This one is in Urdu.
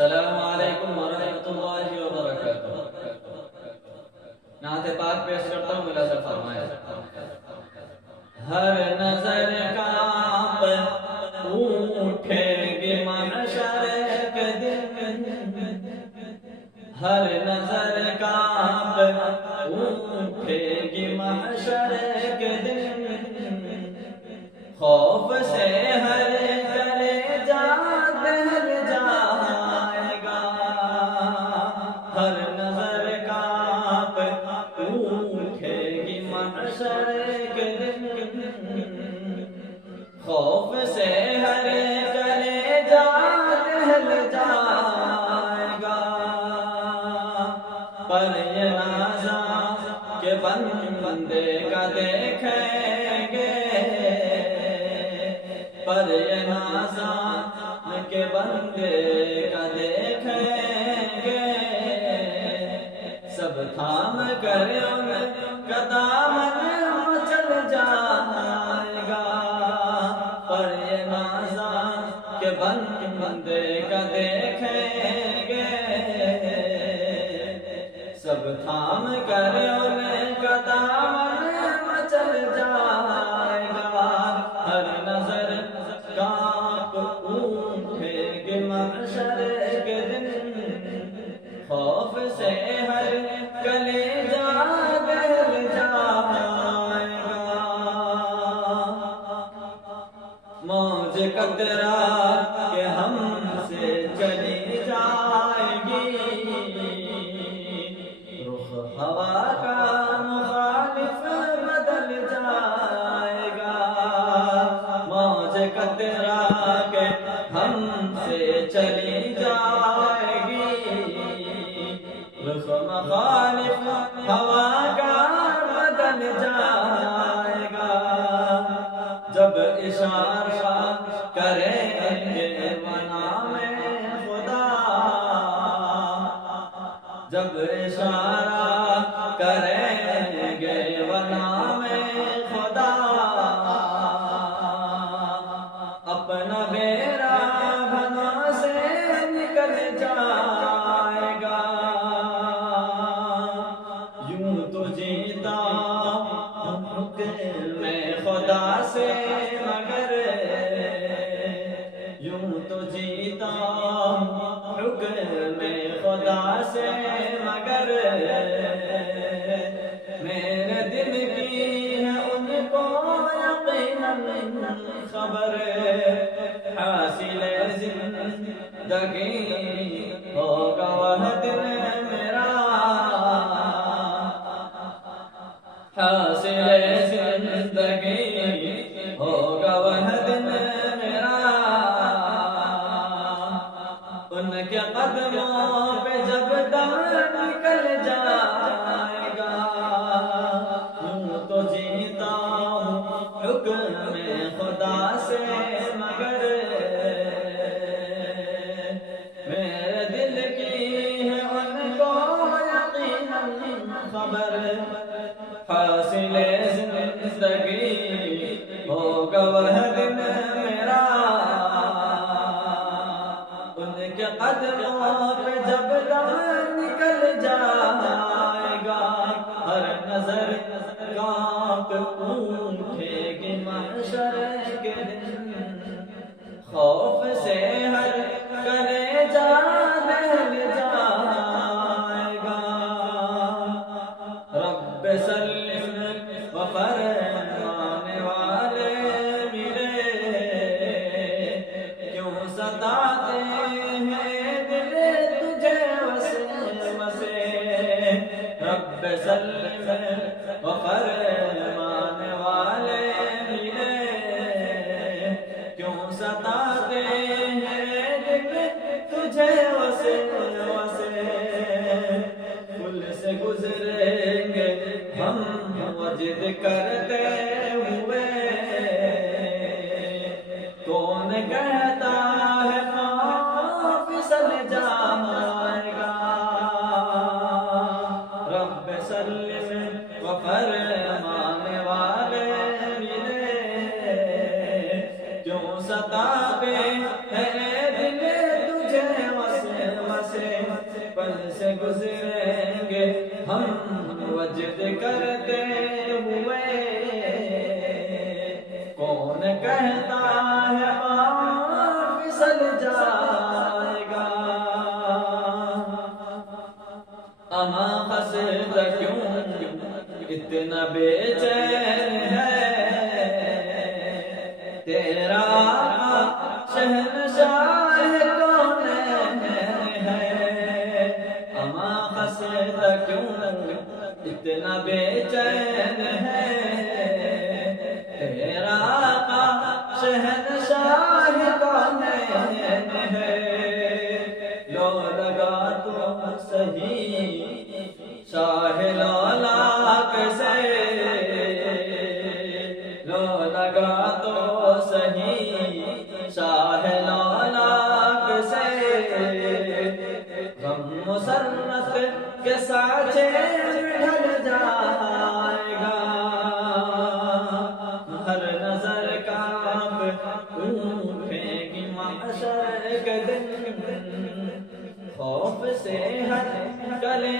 السلام علیکم ورحمۃ اللہ وبرکاتہ۔ نعت پاک پیش کرتا ہوں، ملا سے فرمائے۔ ہر نظر کانپ اٹھے گی محشر کے دن، ہر نظر کانپ اٹھے گی محشر کے دن، خوف سے ہر کلیجہ دہل جائے گا، ہر نظر کانپ اٹھے گی محشر کے دن، خوف سے ہر کلیجہ دہل جائے گا، پر یہ نازاں کہ بندے کا دیکھیں گے، پر یہ نازاں کہ بندے کا دیکھیں گے، سب تھام کر ان کا دامن مچل جائے گا، پر یہ نازاں کہ بندے کا دیکھیں گے، سب تھام کر ان کا دامن مچل جائے گا، ہر نظر کانپ اٹھے گی محشر کے دن، خوف سے ہر کلیجہ دہل جائے گا، موج قطرہ کہ ہم سے چلی جائے گی، رخ ہوا کا مخالف بدل جائے گا، موج قطرہ کہ ہم سے چلی جائے گی، رخ مخالف ہوا کا بدل جائے گا، جب اشارہ کریں گے نام خدا، جب اشارہ کریں گے نام خدا، اپنا میرا بنا سے نکل جائے گا، یوں تو جیتا میں خدا سے مگر، یوں تو جیتا میں خدا سے مگر، میرے دل کی ہے ان کو یقیناً خبر، حاصل زندگی ہوگا وہ دن میرا، حاصل زندگی ہوگا وہ دن میرا، ان کے قدموں پہ جب دم نکل جائے گا، یوں تو جیتا ہوں حکم خدا سے مگر، میرے دل کی ہے ان کو یقیناً خبر، حاصل زندگی ہوگا وہ دن میرا، ان کے قدموں پہ جب دم نکل جائے گا، ہر نظر کانپ اٹھے گی محشر کے دن، خوف سے ہر کلیجہ دہل جائے گا، رب سلم و فرمانے والے ملے، کیوں ستاتے ہیں دل تجھے وسوسے، رب سلم و فرمانے والے ملے، کیوں ستاتے ہیں دل تجھے وسوسے، پل سے گزریں گے ہم وجد کرتے ہوئے، کون کہتا ہے پاؤں پھسل جائے گا، رب سلم و فرمانے والے ملے، کیوں ستاتے ہیں دل تجھے وسوسے، پل سے گزریں گے ہم وجد کرتے ہوئے، کون کہتا ہے پاؤں پھسل جائے گا، اما قصد کیوں اتنا بے چین ہے، تیرا شہنشاہ کون ہے، اما قصد کیوں اتنا بے چین ہے، تیرا شہنشاہ کون ہے، لو لگا تو صحیح شاہ لالاک سے، لو لگا تو صحیح شاہ لالاک سے، غم مسرت کے سانچے ڈھل جائے گا، ہر نظر کانپ اٹھے گی محشر کے دن، خوف سے ہر گلے